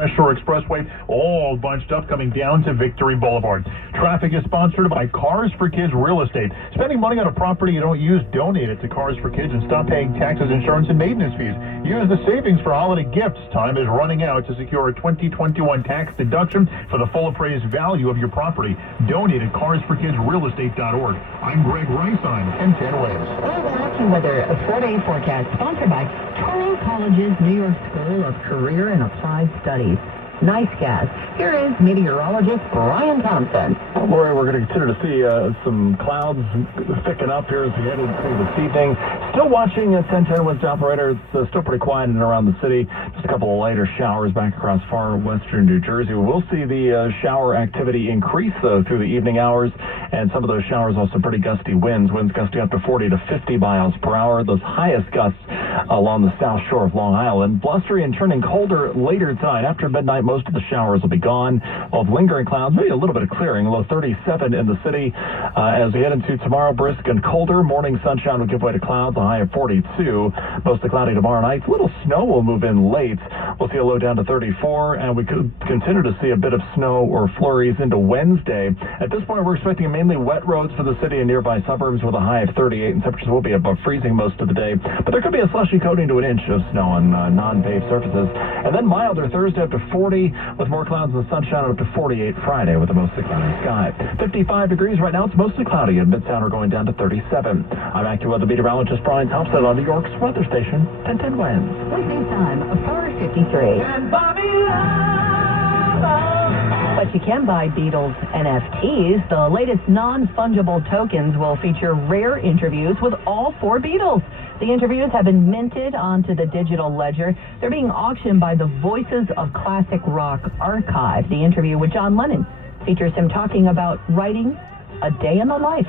West Shore Expressway, all bunched up coming down to Victory Boulevard. Traffic is sponsored by Cars for Kids Real Estate. Spending money on a property you don't use, donate it to Cars for Kids and stop paying taxes, insurance, and maintenance fees. Use the savings for holiday gifts. Time is running out to secure a 2021 tax deduction for the full appraised value of your property. Donate at carsforkidsrealestate.org. I'm Greg Rice on 1010 Waves. Well, weather, a 4-day forecast sponsored by Touring College's New York School of Career and Applied Studies. Nice gas. Here is meteorologist Brian Thompson. Lori, we're going to continue to see some clouds thicken up here as we head into this evening. Still watching 1010 West operator. It's still pretty quiet in and around the city. Just a couple of lighter showers back across far western New Jersey. We will see the shower activity increase, though, through the evening hours. And some of those showers also pretty gusty winds. Winds gusting up to 40 to 50 miles per hour. Those highest gusts along the south shore of Long Island. Blustery and turning colder later tonight. After midnight, most of the showers will be gone. While lingering clouds, maybe a little bit of clearing. Low 37 in the city. As we head into tomorrow, brisk and colder. Morning sunshine will give way to clouds. A high of 42. Mostly cloudy tomorrow night. Little snow will move in late. We'll see a low down to 34, and we could continue to see a bit of snow or flurries into Wednesday. At this point, we're expecting mainly wet roads for the city and nearby suburbs with a high of 38, and temperatures will be above freezing most of the day. But there could be a slushy coating to an inch of snow on non-paved surfaces. And then milder Thursday up to 40, with more clouds and sunshine up to 48 Friday with a mostly cloudy sky. 55 degrees right now. It's mostly cloudy in Midtown. We're going down to 37. I'm AccuWeather meteorologist Brian Thompson on New York's weather station, 1010 Winds. Wednesday time, 4:53. But you can buy Beatles NFTs. The latest non-fungible tokens will feature rare interviews with all 4 Beatles. The interviews have been minted onto the digital ledger. They're being auctioned by the Voices of Classic Rock archive. The interview with John Lennon features him talking about writing A Day in the Life.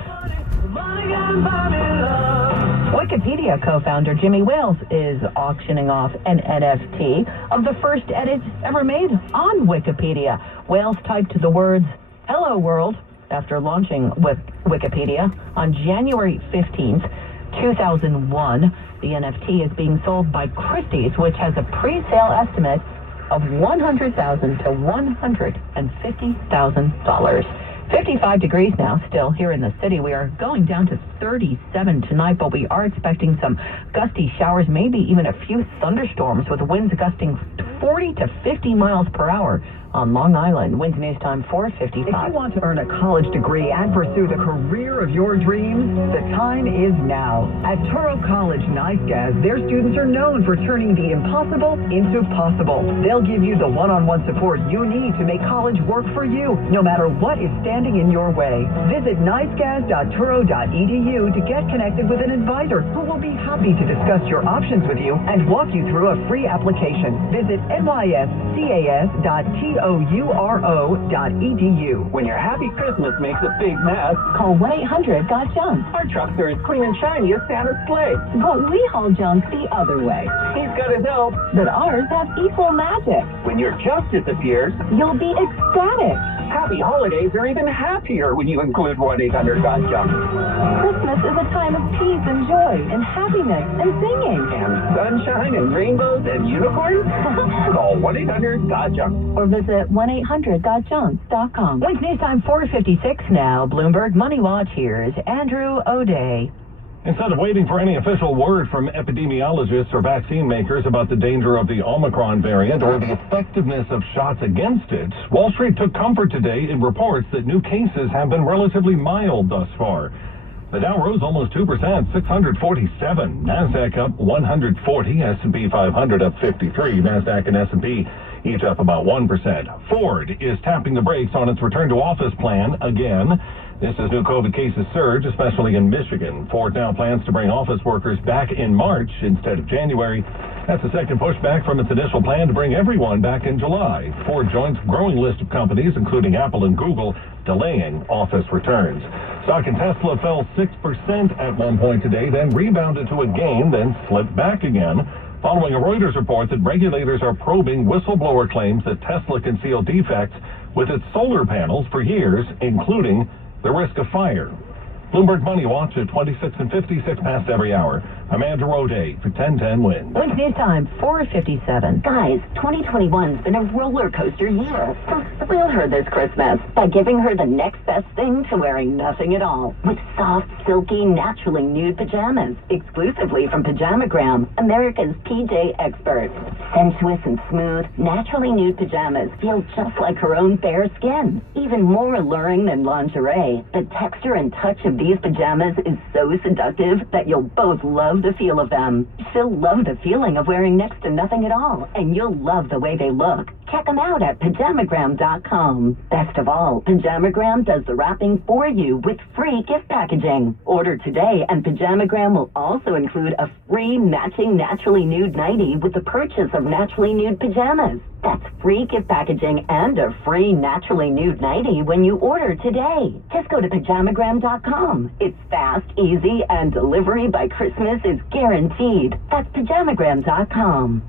Wikipedia co-founder Jimmy Wales is auctioning off an NFT of the first edit ever made on Wikipedia. Wales typed the words, "Hello World," after launching with Wikipedia on January 15th, 2001. The NFT is being sold by Christie's, which has a pre-sale estimate of $100,000 to $150,000. 55 degrees now still here in the city. We are going down to 37 tonight, but we are expecting some gusty showers, maybe even a few thunderstorms with winds gusting 40 to 50 miles per hour on Long Island. Winds news time 4:55. If you want to earn a college degree and pursue the career of your dreams, the time is now. At Turo College NICEGAS, their students are known for turning the impossible into possible. They'll give you the one-on-one support you need to make college work for you, no matter what is standing in your way. Visit nicegas.turo.edu to get connected with an advisor who will be happy to discuss your options with you and walk you through a free application. Visit nyscas.touro.edu. When your happy Christmas makes a big mess, Call 1-800-GOT-JUNK. our trucks are as clean and shiny as Santa's sleigh. But we haul junk the other way. He's got his help. But ours have equal magic. When your junk disappears, You'll be ecstatic. happy holidays are even happier when you include 1-800-GOT-JUNK. Christmas is a time of peace and joy and happiness and singing. And sunshine and rainbows and unicorns? Call 1-800-GOT-JUNK. Or visit 1-800-GOT-JUNK.com. Wednesday news time 4:56 now. Bloomberg Money Watch. Here's Andrew O'Day. Instead of waiting for any official word from epidemiologists or vaccine makers about the danger of the Omicron variant or the effectiveness of shots against it, Wall Street took comfort today in reports that new cases have been relatively mild thus far. The Dow rose almost 2%, 647. NASDAQ up 140, S&P 500 up 53. NASDAQ and S&P each up about 1%. Ford is tapping the brakes on its return-to-office plan again. This as new COVID cases surge, especially in Michigan. Ford now plans to bring office workers back in March instead of January. That's a second pushback from its initial plan to bring everyone back in July. Ford joins a growing list of companies, including Apple and Google, delaying office returns. Stock in Tesla fell 6% at one point today, then rebounded to a gain, then slipped back again, following a Reuters report that regulators are probing whistleblower claims that Tesla concealed defects with its solar panels for years, including the risk of fire. Bloomberg Money Watch at 26 and 56 past every hour. I'm Andrew O'Day for 1010 Wins. Wins News Time, 4:57. Guys, 2021's been a roller coaster year. Thrill her this Christmas by giving her the next best thing to wearing nothing at all with soft, silky, naturally nude pajamas, exclusively from Pajamagram, America's PJ expert. Sensuous and smooth, naturally nude pajamas feel just like her own bare skin. Even more alluring than lingerie, the texture and touch of these pajamas is so seductive that you'll both love the feel of them. She'll love the feeling of wearing next to nothing at all, and you'll love the way they look. Check them out at Pajamagram.com. Best of all, Pajamagram does the wrapping for you with free gift packaging. Order today, and Pajamagram will also include a free matching naturally nude nightie with the purchase of naturally nude pajamas. That's free gift packaging and a free naturally nude nightie when you order today. Just go to Pajamagram.com. It's fast, easy, and delivery by Christmas is guaranteed. That's Pajamagram.com.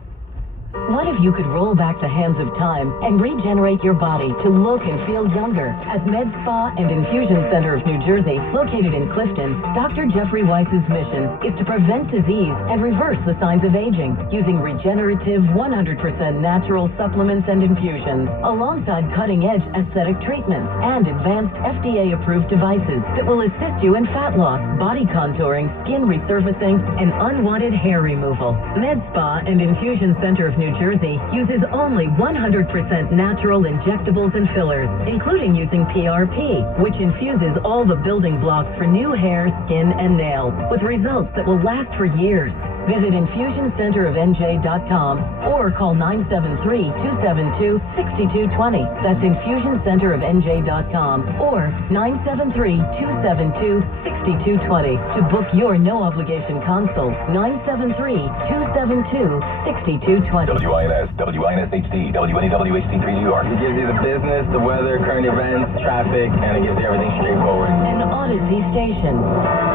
What if you could roll back the hands of time and regenerate your body to look and feel younger? At Med Spa and Infusion Center of New Jersey, located in Clifton, Dr. Jeffrey Weiss's mission is to prevent disease and reverse the signs of aging using regenerative 100% natural supplements and infusions, alongside cutting-edge aesthetic treatments and advanced FDA-approved devices that will assist you in fat loss, body contouring, skin resurfacing, and unwanted hair removal. Med Spa and Infusion Center of New Jersey uses only 100% natural injectables and fillers, including using PRP, which infuses all the building blocks for new hair, skin, and nails, with results that will last for years. Visit infusioncenterofnj.com or call 973-272-6220. That's infusioncenterofnj.com or 973-272-6220 to book your no-obligation consult. 973-272-6220. WINS, WINS HD, WNEWHD3 New York. It gives you the business, the weather, current events, traffic, and it gives you everything straightforward. An Odyssey station.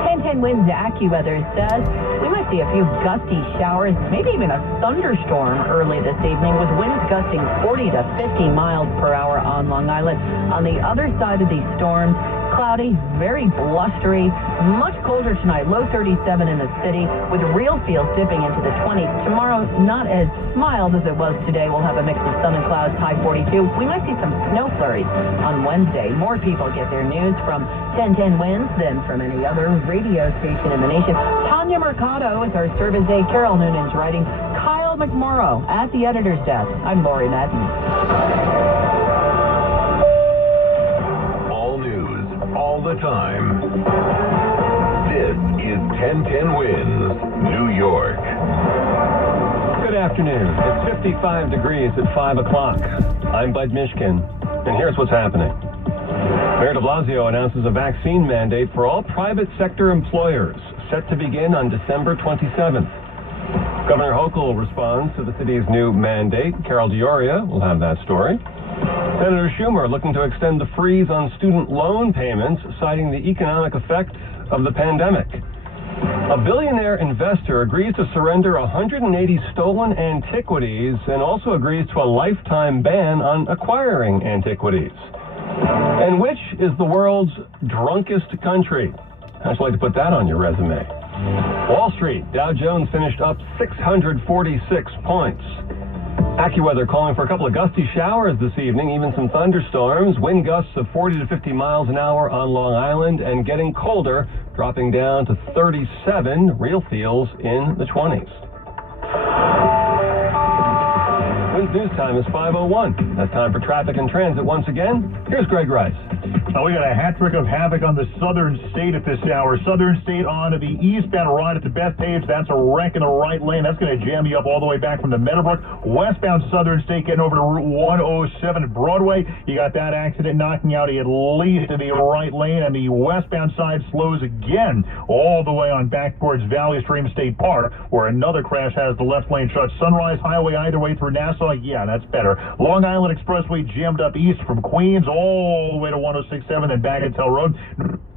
1010 Winds AccuWeather says we might see a few gusty showers, maybe even a thunderstorm early this evening, with winds gusting 40 to 50 miles per hour on Long Island. On the other side of these storms, cloudy, very blustery, much colder tonight, low 37 in the city, with real feels dipping into the 20s. Tomorrow, not as mild as it was today. We'll have a mix of sun and clouds, high 42. We might see some snow flurries on Wednesday. More people get their news from 1010 Winds than from any other radio station in the nation. Tanya Mercado is our service day. Carol Noonan's writing. Kyle McMorrow at the editor's desk. I'm Lori Madden. All the time. This is 1010 Wins, New York. Good afternoon. It's 55 degrees at 5 o'clock. I'm Bud Mishkin, and here's what's happening. Mayor de Blasio announces a vaccine mandate for all private sector employers, set to begin on December 27th. Governor Hochul responds to the city's new mandate. Carol D'Ioria will have that story. Senator Schumer looking to extend the freeze on student loan payments, citing the economic effect of the pandemic. A billionaire investor agrees to surrender 180 stolen antiquities and also agrees to a lifetime ban on acquiring antiquities. And which is the world's drunkest country? How'd you like to put that on your resume? Wall Street, Dow Jones finished up 646 points. AccuWeather calling for a couple of gusty showers this evening, even some thunderstorms, wind gusts of 40 to 50 miles an hour on Long Island, and getting colder, dropping down to 37, real feels in the 20s. Winds News Time is 5:01. That's time for traffic and transit once again. Here's Greg Rice. Now we got a hat trick of havoc on the Southern State at this hour. Southern State on to the eastbound ride at the Bethpage. That's a wreck in the right lane. That's going to jam you up all the way back from the Meadowbrook. Westbound Southern State getting over to Route 107 at Broadway. You got that accident knocking out at least in the right lane, and the westbound side slows again all the way on back towards Valley Stream State Park, where another crash has the left lane shut. Sunrise Highway either way through Nassau. Yeah, that's better. Long Island Expressway jammed up east from Queens all the way to 106.7 and Bagatelle Road.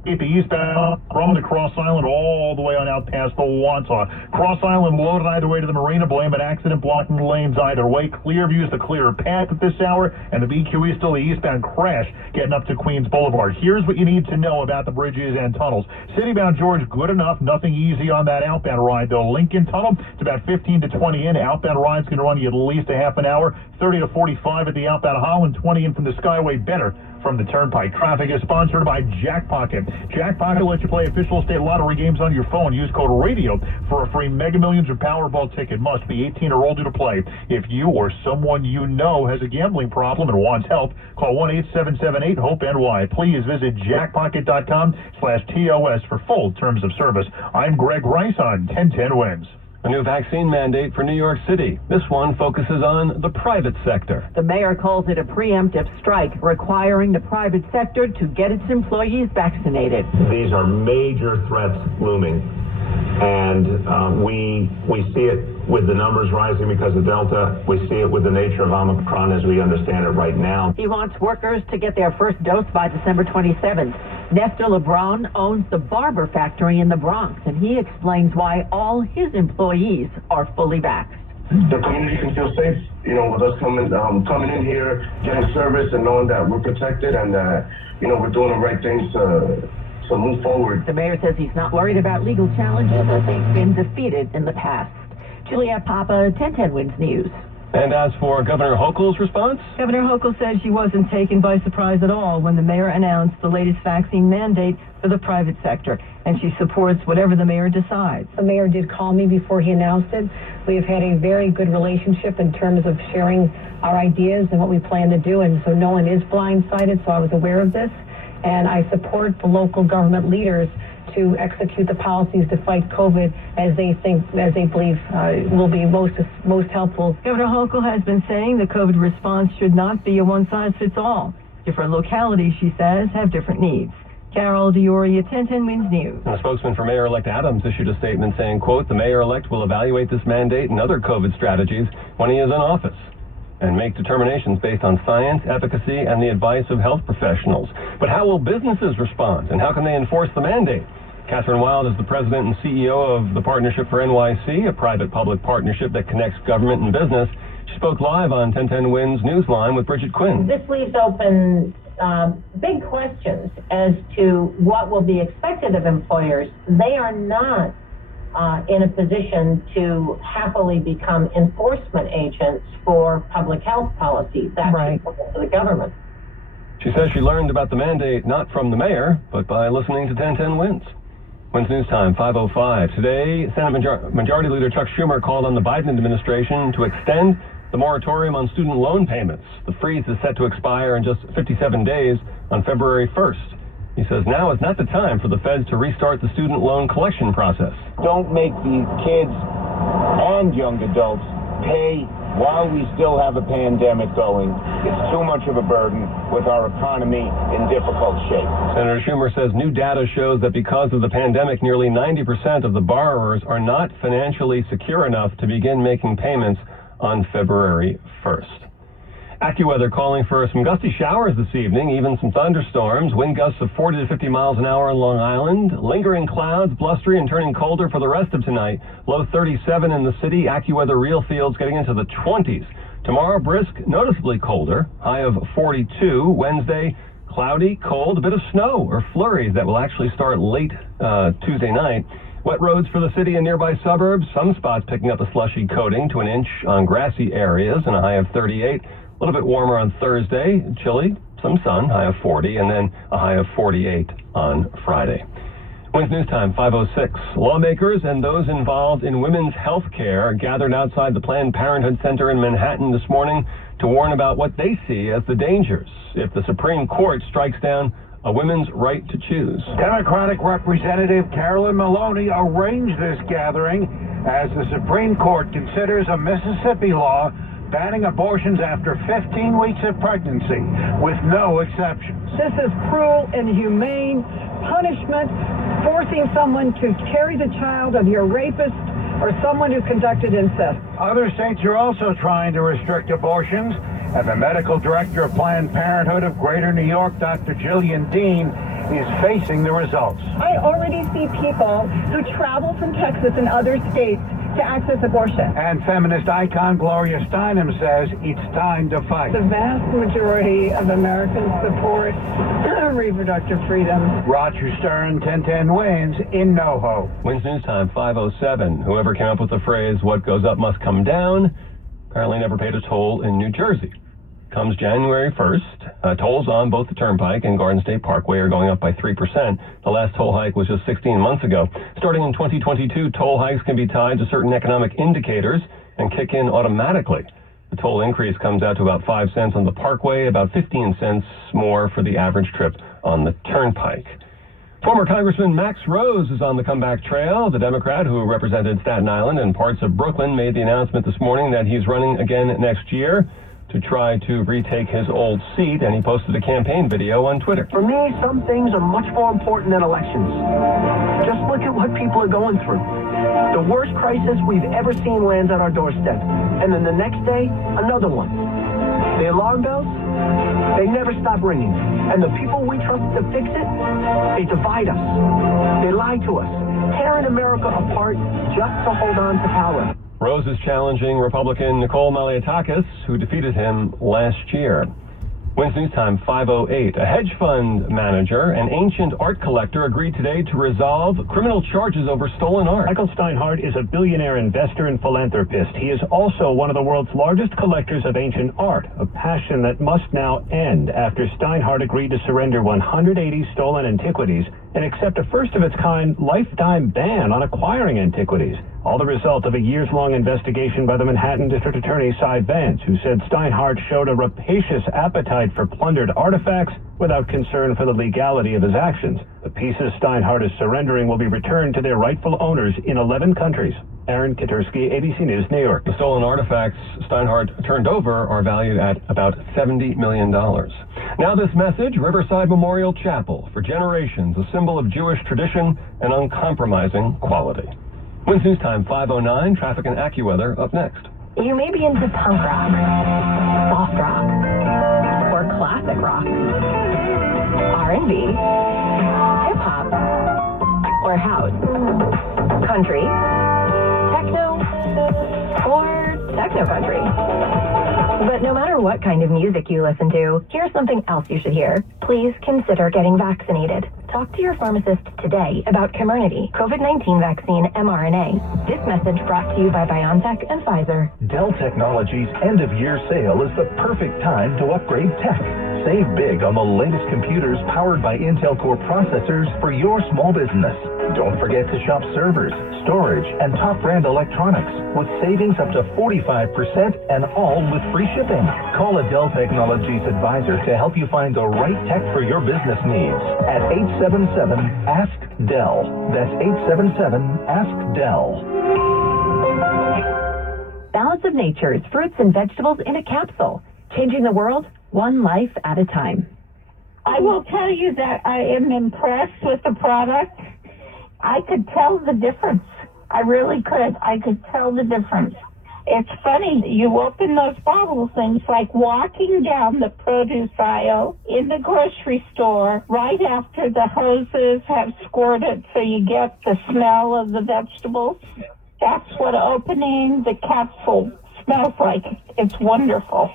the eastbound from the Cross Island all the way on out past the Wantaw. Cross Island loaded either way to the marina. Blame an accident blocking lanes either way. Clearview is the clearer path at this hour, and the BQE still the eastbound crash getting up to Queens Boulevard. Here's what you need to know about the bridges and tunnels. Citybound George, good enough. Nothing easy on that outbound ride, though. Lincoln Tunnel, it's about 15 to 20 in. Outbound ride's going to run you at least a half an hour. 30 to 45 at the outbound Holland, 20 in from the Skyway. Better from the Turnpike. Traffic is sponsored by Jackpocket. Jackpocket lets you play official state lottery games on your phone. Use code RADIO for a free Mega Millions or Powerball ticket. Must be 18 or older to play. If you or someone you know has a gambling problem and wants help, call 1-877-8-HOPE-NY. Please visit jackpocket.com/TOS for full terms of service. I'm Greg Rice on 1010 Wins. A new vaccine mandate for New York City. This one focuses on the private sector. The mayor calls it a preemptive strike, requiring the private sector to get its employees vaccinated. These are major threats looming, and we see it with the numbers rising because of Delta. We see it with the nature of Omicron as we understand it right now. He wants workers to get their first dose by December 27th. Nestor LeBron owns the barber factory in the Bronx, and he explains why all his employees are fully vaxxed. The community can feel safe, with us coming in here, getting service, and knowing that we're protected and that, we're doing the right things to move forward. The mayor says he's not worried about legal challenges as they've been defeated in the past. Juliette Papa, 1010 Wins News. And as for Governor Hochul's response? Governor Hochul says she wasn't taken by surprise at all when the mayor announced the latest vaccine mandate for the private sector, and she supports whatever the mayor decides. The mayor did call me before he announced it. We have had a very good relationship in terms of sharing our ideas and what we plan to do, and so no one is blindsided, so I was aware of this, and I support the local government leaders to execute the policies to fight COVID as they believe will be most helpful. Governor Hochul has been saying the COVID response should not be a one-size-fits-all. Different localities, she says, have different needs. Carol Dioria, 1010 Wins News. A spokesman for Mayor-elect Adams issued a statement saying, quote, the mayor-elect will evaluate this mandate and other COVID strategies when he is in office and make determinations based on science, efficacy, and the advice of health professionals. But how will businesses respond, and how can they enforce the mandate? Catherine Wild is the president and CEO of the Partnership for NYC, a private-public partnership that connects government and business. She spoke live on 1010 Wins Newsline with Bridget Quinn. This leaves open big questions as to what will be expected of employers. They are not in a position to happily become enforcement agents for public health policy. That's right. For the government. She says she learned about the mandate not from the mayor, but by listening to 1010 Wins. Wins News Time, 5:05. Today, Senate Majority Leader Chuck Schumer called on the Biden administration to extend the moratorium on student loan payments. The freeze is set to expire in just 57 days on February 1st. He says now is not the time for the feds to restart the student loan collection process. Don't make these kids and young adults pay while we still have a pandemic going. It's too much of a burden with our economy in difficult shape. Senator Schumer says new data shows that because of the pandemic, nearly 90% of the borrowers are not financially secure enough to begin making payments on February 1st. AccuWeather calling for some gusty showers this evening, even some thunderstorms, wind gusts of 40 to 50 miles an hour on Long Island, lingering clouds, blustery and turning colder for the rest of tonight. Low 37 in the city, AccuWeather real fields getting into the 20s. Tomorrow, brisk, noticeably colder, high of 42. Wednesday, cloudy, cold, a bit of snow or flurries that will actually start late Tuesday night. Wet roads for the city and nearby suburbs, some spots picking up a slushy coating to an inch on grassy areas and a high of 38. A little bit warmer on Thursday, chilly, some sun, high of 40, and then a high of 48 on Friday. Wins News Time, 5:06. Lawmakers and those involved in women's health care gathered outside the Planned Parenthood Center in Manhattan this morning to warn about what they see as the dangers if the Supreme Court strikes down a women's right to choose. Democratic Representative Carolyn Maloney arranged this gathering as the Supreme Court considers a Mississippi law banning abortions after 15 weeks of pregnancy, with no exceptions. This is cruel, inhumane punishment, forcing someone to carry the child of your rapist or someone who conducted incest. Other states are also trying to restrict abortions, and the medical director of Planned Parenthood of Greater New York, Dr. Jillian Dean, is facing the results. I already see people who travel from Texas and other states to access abortion. And feminist icon Gloria Steinem says it's time to fight. The vast majority of Americans support reproductive freedom. Roger Stern, 1010 wins in NoHo. Wins News Time 5:07. Whoever came up with the phrase "what goes up must come down" apparently never paid a toll in New Jersey. Comes January 1st, tolls on both the Turnpike and Garden State Parkway are going up by 3%. The last toll hike was just 16 months ago. Starting in 2022, toll hikes can be tied to certain economic indicators and kick in automatically. The toll increase comes out to about 5 cents on the Parkway, about 15 cents more for the average trip on the Turnpike. Former Congressman Max Rose is on the comeback trail. The Democrat who represented Staten Island and parts of Brooklyn made the announcement this morning that he's running again next year to try to retake his old seat, and he posted a campaign video on Twitter. For me, some things are much more important than elections. Just look at what people are going through. The worst crisis we've ever seen lands on our doorstep, and then the next day, another one. The alarm bells, they never stop ringing, and the people we trust to fix it, they divide us. They lie to us, tearing America apart just to hold on to power. Rose is challenging Republican Nicole Malliotakis, who defeated him last year. Wins News Time 5:08. A hedge fund manager and ancient art collector agreed today to resolve criminal charges over stolen art. Michael Steinhardt is a billionaire investor and philanthropist. He is also one of the world's largest collectors of ancient art, a passion that must now end after Steinhardt agreed to surrender 180 stolen antiquities and accept a first-of-its-kind lifetime ban on acquiring antiquities. All the result of a years-long investigation by the Manhattan District Attorney Cy Vance, who said Steinhardt showed a rapacious appetite for plundered artifacts without concern for the legality of his actions. The pieces Steinhardt is surrendering will be returned to their rightful owners in 11 countries. Aaron Katursky, ABC News, New York. The stolen artifacts Steinhardt turned over are valued at about $70 million. Now this message, Riverside Memorial Chapel, for generations, a symbol of Jewish tradition and uncompromising quality. Wins News Time 5:09, traffic and AccuWeather up next. You may be into punk rock, soft rock, or classic rock, R&B, hip-hop, or house, country, techno, or techno-country. But no matter what kind of music you listen to, here's something else you should hear. Please consider getting vaccinated. Talk to your pharmacist today about Comirnaty, COVID-19 vaccine mRNA. This message brought to you by BioNTech and Pfizer. Dell Technologies' end-of-year sale is the perfect time to upgrade tech. Save big on the latest computers powered by Intel Core processors for your small business. Don't forget to shop servers, storage, and top-brand electronics with savings up to 45% and all with free shipping. Call a Dell Technologies advisor to help you find the right tech for your business needs at 877-ASK-DELL. That's 877-ASK-DELL. Balance of Nature's fruits and vegetables in a capsule, changing the world one life at a time. I will tell you that I am impressed with the product. I could tell the difference. I really could. I could tell the difference. It's funny, you open those bottles and it's like walking down the produce aisle in the grocery store right after the hoses have squirted so you get the smell of the vegetables. That's what opening the capsule smells like. It's wonderful.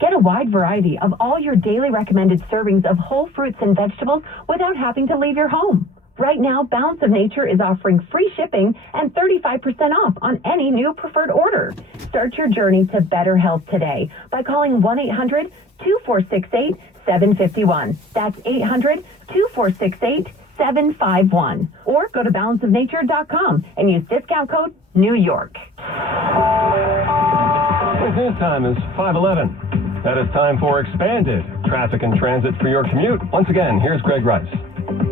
Get a wide variety of all your daily recommended servings of whole fruits and vegetables without having to leave your home. Right now, Balance of Nature is offering free shipping and 35% off on any new preferred order. Start your journey to better health today by calling 1-800-2468-751. That's 800-2468-751. Or go to balanceofnature.com and use discount code New York. News time is 5:11. That is time for expanded traffic and transit for your commute. Once again, here's Greg Rice.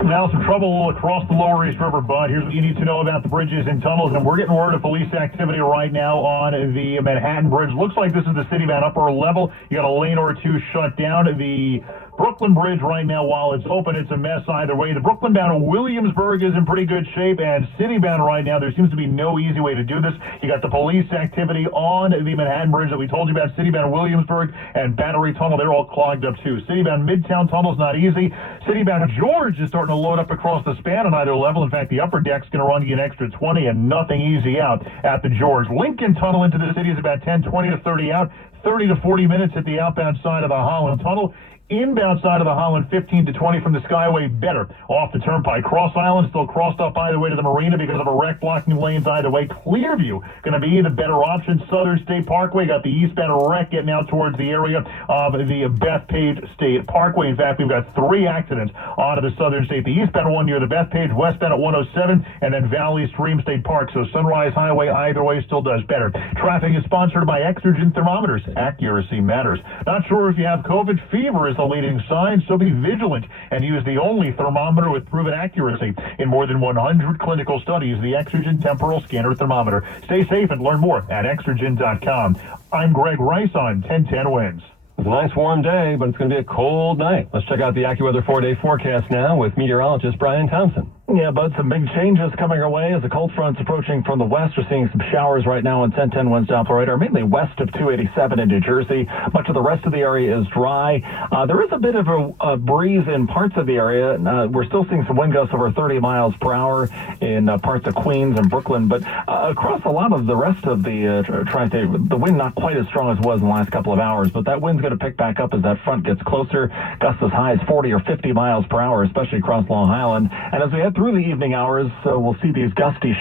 Now some trouble across the Lower East River, Bud. Here's what you need to know about the bridges and tunnels. And we're getting word of police activity right now on the Manhattan Bridge. Looks like this is the city van upper level. You got a lane or two shut down. The Brooklyn Bridge right now, while it's open, it's a mess either way. The Brooklyn bound to Williamsburg is in pretty good shape, and city bound right now, there seems to be no easy way to do this. You got the police activity on the Manhattan Bridge that we told you about. City bound Williamsburg and Battery Tunnel, they're all clogged up too. City bound Midtown Tunnel's not easy. City bound George is starting to load up across the span on either level. In fact, the upper deck's going to run you an extra 20 and nothing easy out at the George. Lincoln Tunnel into the city is about 10, 20 to 30 out. 30 to 40 minutes at the outbound side of the Holland Tunnel. Inbound side of the Holland, 15 to 20 from the Skyway, better. Off the Turnpike. Cross Island still crossed up either way to the Marina because of a wreck blocking lanes either way. Clearview going to be the better option. Southern State Parkway got the eastbound wreck getting out towards the area of the Bethpage State Parkway. In fact, we've got 3 accidents onto the Southern State. The eastbound one near the Bethpage, westbound at 107, and then Valley Stream State Park. So Sunrise Highway either way still does better. Traffic is sponsored by Exergen Thermometers. Accuracy matters. Not sure if you have COVID. Fever is the leading sign, so be vigilant and use the only thermometer with proven accuracy in more than 100 clinical studies, the Exergen Temporal Scanner Thermometer. Stay safe and learn more at Exergen.com. I'm Greg Rice on 1010 Wins. It's a nice warm day, but it's going to be a cold night. Let's check out the AccuWeather 4-day forecast now with meteorologist Brian Thompson. Yeah, Bud, some big changes coming our way as the cold front's approaching from the west. We're seeing some showers right now on 1010 Winds Doppler radar, mainly west of 287 in New Jersey. Much of the rest of the area is dry. There is a bit of a breeze in parts of the area. We're still seeing some wind gusts over 30 miles per hour in parts of Queens and Brooklyn, but across a lot of the rest of the tri-state, the wind not quite as strong as it was in the last couple of hours, but that wind's going to pick back up as that front gets closer. Gusts as high as 40 or 50 miles per hour, especially across Long Island. And as we head through the evening hours, we'll see these gusty